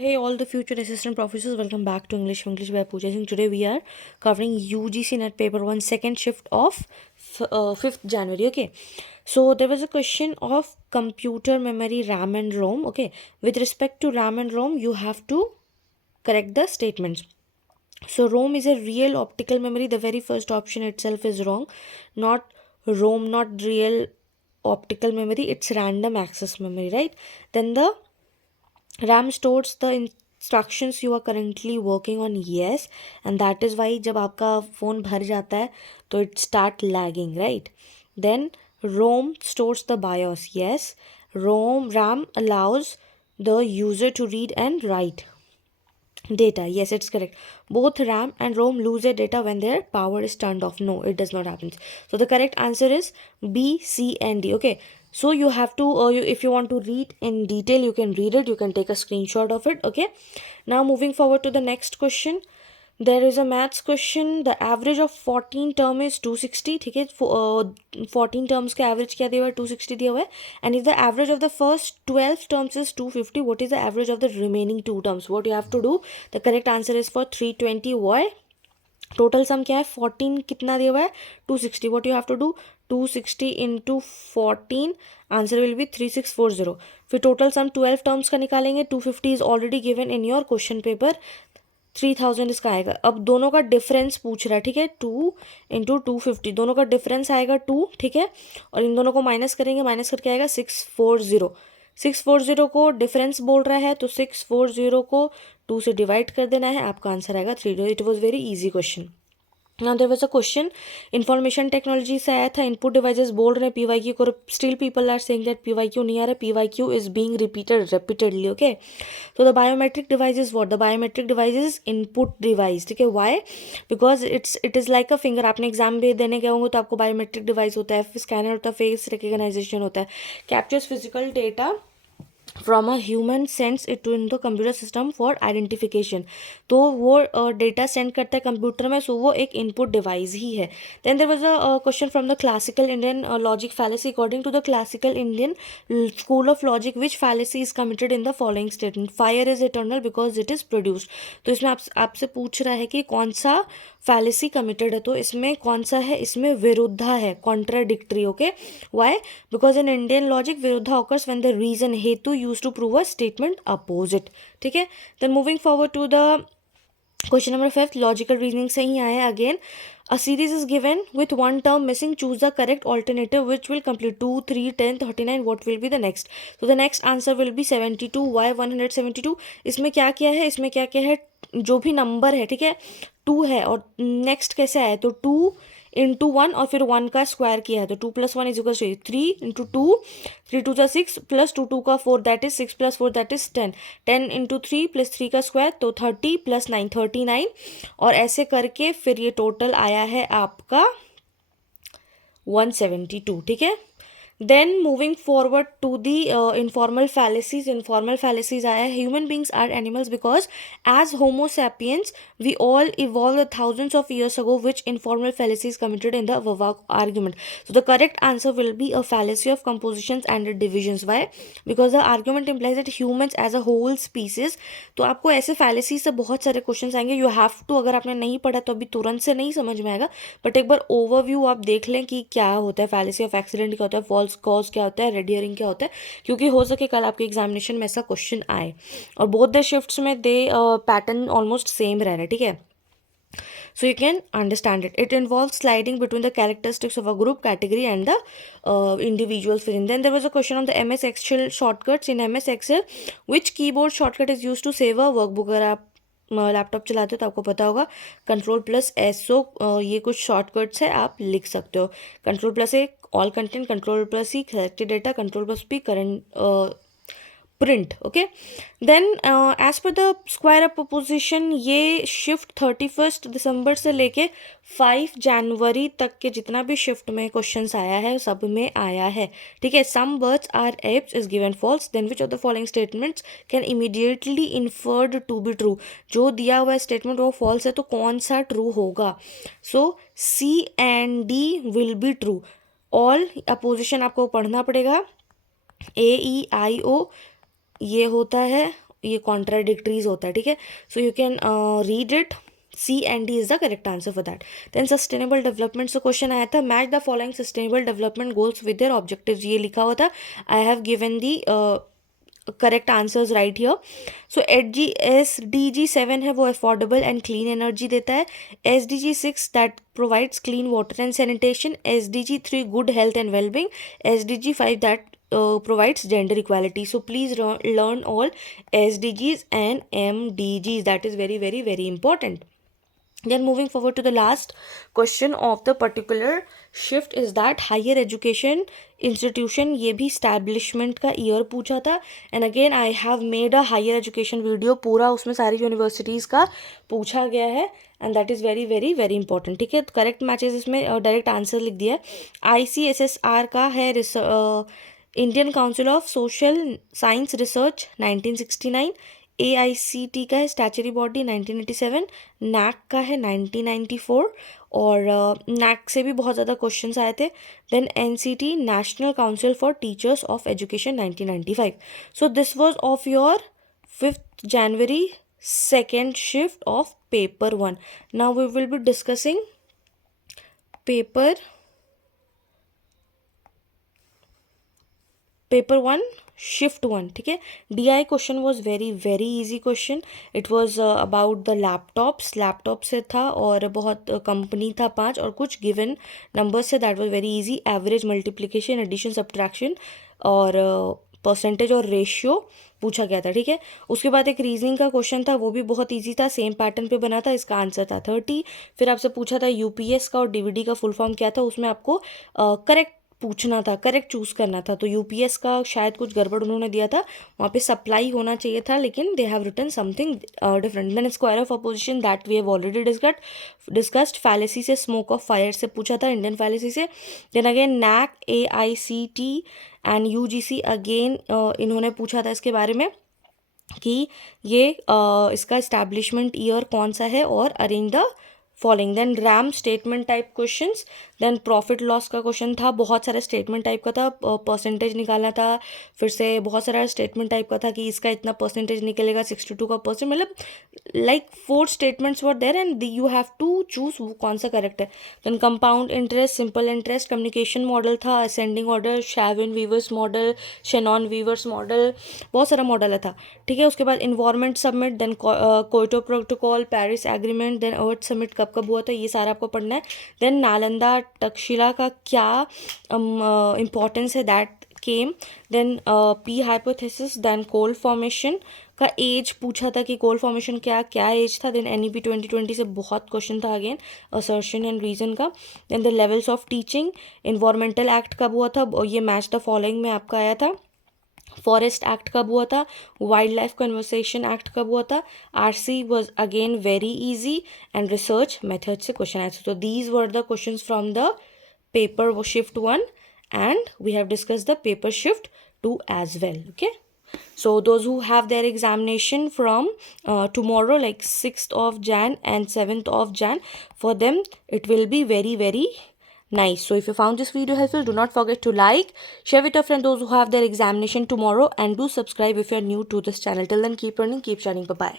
Hey, all the future assistant professors, welcome back to English by Pooja Singh. Today we are covering UGC Net Paper 1 second shift of 5th January. Okay, so there was a question of computer memory RAM and ROM. Okay, with respect to RAM and ROM, you have to correct the statements. So ROM is a real optical memory. The very first option itself is wrong. Not ROM, not real optical memory. It's random access memory, right? Then the RAM stores the instructions you are currently working on, yes, and that is why जब आपका phone भर जाता है तो it start lagging, right? Then ROM stores the BIOS, yes. RAM allows the user to read and write data, yes, it's correct. Both RAM and ROM lose their data when their power is turned off. No, it does not happen. So the correct answer is B, C, and D. Okay, so you have to if you want to read in detail, you can read it, you can take a screenshot of it. Okay, now moving forward to the next question. There is a maths question. The average of 14 term is 260. ठीक है, 14 terms का average क्या दिया हुआ है? 260 दिया हुआ है. And if the average of the first 12 terms is 250, what is the average of the remaining 2 terms? What you have to do? The correct answer is for 320. Why? Total sum क्या है? 14 कितना दिया हुआ है? 260. What you have to do? 260 into 14. Answer will be 3640. फिर total sum 12 terms का निकालेंगे. 250 is already given in your question paper. 3000 इसका आएगा. अब दोनों का डिफरेंस पूछ रहा है, ठीक है. 2 इंटू 250, दोनों का डिफरेंस आएगा 2, ठीक है. और इन दोनों को माइनस करेंगे, माइनस करके आएगा 640. 640 को डिफरेंस बोल रहा है, तो 640 को 2 से डिवाइड कर देना है. आपका आंसर आएगा 3. It was very easy question. Now there was a question, information technology से आया था. इनपुट डिवाइसेस बोल रहे हैं PYQ को, still people are saying that PYQ नहीं आ रहा. PYQ is being repeated repeatedly. Okay, तो the biometric device is what? The biometric device is input device. ठीक है, why? Because it is like a finger. आपने exam भी देने गए होंगे तो आपको बायोमेट्रिक डिवाइस होता है, स्कैनर होता है, फेस रिकग्नाइजेशन होता है. Captures physical data from a human, sends it to in the computer system for identification. तो वो डेटा सेंड करता है कंप्यूटर में, सो वो एक इनपुट डिवाइस ही है. Then there was a question from the classical Indian logic fallacy. According to the classical Indian school of logic, which fallacy is committed in the following statement? Fire is eternal because it is produced. तो इसमें आपसे पूछ रहा है कि कौन सा fallacy committed है. तो इसमें कौन सा है? इसमें विरुद्धा है, contradictory. Okay, why? Because in Indian logic विरुद्धा ऑकर्स व्हेन द रीजन हेतु use to prove a statement opposite. ठीक है. Then moving forward to the question number 5. Logical reasoning से ही आया again. A series is given with one term missing. Choose the correct alternative which will complete 2, 3, 10, 39. What will be the next? So the next answer will be 72. Why 172? इसमें क्या क्या है? इसमें क्या क्या है? जो भी नंबर है, ठीक है, 2 है. और नेक्स्ट कैसे आया? तो 2 इंटू 1 और फिर 1 का स्क्वायर किया है, तो 2 + 1 is equal to 3 into 2. 3 2 6 plus 2 2 का 4, that is 6 + 4 that is 10. 10 into 3 plus 3 का स्क्वायर, तो 30 + 9 39. और ऐसे करके फिर ये टोटल आया है आपका 172. ठीक है. Then moving forward to the informal fallacies. Informal fallacies आया है. Human beings are animals because as homo sapiens we all evolve thousands of years ago. Which informal fallacies committed in the ववाक argument? So the correct answer will be a fallacy of compositions and divisions. Why? Because the argument implies that humans as a whole species. तो आपको ऐसे फैलेसीज से बहुत सारे question आएंगे. You have to, अगर आपने नहीं पढ़ा तो अभी तुरंत से नहीं समझ में आएगा, बट एक बार ओवरव्यू आप देख लें कि क्या होता है. फैलेसी ऑफ एक्सीडेंट क्या होता है, फॉल्स कॉज क्या होता है, रेड हियरिंग क्या होता है, क्योंकि हो सके कल आपके एग्जामिनेशन में ऐसा क्वेश्चन आए. और बोथ द शिफ्ट्स में दे पैटर्न ऑलमोस्ट सेम रह रहा है. ठीक है, so you can understand it. It involves sliding between the characteristics of a group, category and the individuals within. Then there was a question on the MS Excel shortcuts. In MS Excel, which keyboard shortcut is used to save a workbook? अगर आप laptop चलाते हो तो आपको पता होगा Ctrl+S. सो ये कुछ शॉर्टकट्स है, आप लिख सकते हो. Ctrl+A all content, Ctrl+C selected data, Ctrl+P current print. Okay. Then as per the square of proposition, ये शिफ्ट 31 दिसंबर से लेके 5 जनवरी तक के जितना भी शिफ्ट में क्वेश्चंस आया है सब में आया है. ठीक है. Some birds are apes is given false. Then which of the following statements can immediately inferred to be true? जो दिया हुआ है स्टेटमेंट वो फॉल्स है, तो कौन सा ट्रू होगा? सो C and D will be true. All opposition आपको पढ़ना पड़ेगा. AEIO ये होता है, ये कॉन्ट्राडिक्टरीज होता है, ठीक है. So you can read it. C and D is the correct answer for that. Then sustainable development, so question आया था match the following sustainable development goals with their objectives. ये लिखा हुआ था. I have given the correct answers right here. So SDG 7 है वो affordable and clean energy देता है. SDG 6 that provides clean water and sanitation. SDG 3 good health and well-being. SDG 5 that provides gender equality. So please learn all SDGs and MDGs. That is very very very important. Then moving forward to the last question of the particular shift is that higher education institution, ये भी establishment का year पूछा था. And again I have made a higher education video, पूरा उसमें सारी universities का पूछा गया है. And that is very very very important, ठीक है. करेक्ट मैचेस इसमें डायरेक्ट आंसर लिख दिया है. ICSSR का है Indian council of social science research 1969. AICT का है स्टैचुरी बॉडी 1987. NAC का है 1994. और NAC से भी बहुत ज़्यादा क्वेश्चंस आए थे. Then NCT national council for teachers of education 1995. So this was of your 5th January second shift of paper 1. Now we will be discussing paper 1 shift 1, ठीक है. DI question was very very easy question. It was about the laptop से था और बहुत company था 5 और कुछ given number से. That was very easy. Average, multiplication, addition, subtraction और परसेंटेज और रेशियो पूछा गया था, ठीक है. उसके बाद एक रीजनिंग का क्वेश्चन था, वो भी बहुत इजी था, सेम पैटर्न पे बना था. इसका आंसर था 30. फिर आपसे पूछा था UPS का और DVD का फुल फॉर्म क्या था. उसमें आपको करेक्ट पूछना था, करेक्ट चूज़ करना था. तो UPS का शायद कुछ गड़बड़ उन्होंने दिया था, वहाँ पे सप्लाई होना चाहिए था, लेकिन they have written something different. Then square of opposition that we have already discussed. Fallacy से, स्मोक ऑफ फायर से पूछा था, इंडियन फैलेसी से. Then again NAC, AICT and UGC again इन्होंने पूछा था इसके बारे में कि ये इसका इस्टेब्लिशमेंट ईयर कौन सा है और arrange the following. Then RAM statement type questions. Then profit loss का क्वेश्चन था, बहुत सारा स्टेटमेंट टाइप का था, परसेंटेज निकालना था. फिर से बहुत सारा स्टेटमेंट टाइप का था कि इसका इतना परसेंटेज निकलेगा, 62 का परसेंट, मतलब like 4 statements were there and you have to choose कौन सा करेक्ट है. Then compound interest, simple interest, communication model था, ascending order, Shannon Weaver's model, Shannon Weaver's model, बहुत सारा मॉडल था, ठीक है. उसके बाद environment summit, then Kyoto protocol, Paris agreement, then Earth Summit कब हुआ था, ये सारा आपको पढ़ना है. देन नालंदा तक्षशिला का क्या इम्पोर्टेंस है, that came. Then P hypothesis. Then coal formation का एज पूछा था कि कोल फॉर्मेशन क्या एज था. देन NEP 2020 से बहुत क्वेश्चन था अगेन, असर्शन एंड रीजन का. Then the levels of teaching. Environmental act कब हुआ था, ये मैच द फॉलोइंग में आपका आया था. फॉरेस्ट एक्ट कब हुआ था, वाइल्ड लाइफ कन्वर्सेशन एक्ट कब हुआ था. RC was again very easy and research method से क्वेश्चन आया था. तो these were the question from the paper shift 1 and we have discussed the paper shift 2 as well. Okay, so those who have their examination from tomorrow, like 6th of Jan and 7th of Jan, for them it will be very very nice. So if you found this video helpful, do not forget to like, share with your friends those who have their examination tomorrow, and do subscribe if you are new to this channel. Till then, keep learning, keep shining. Bye bye.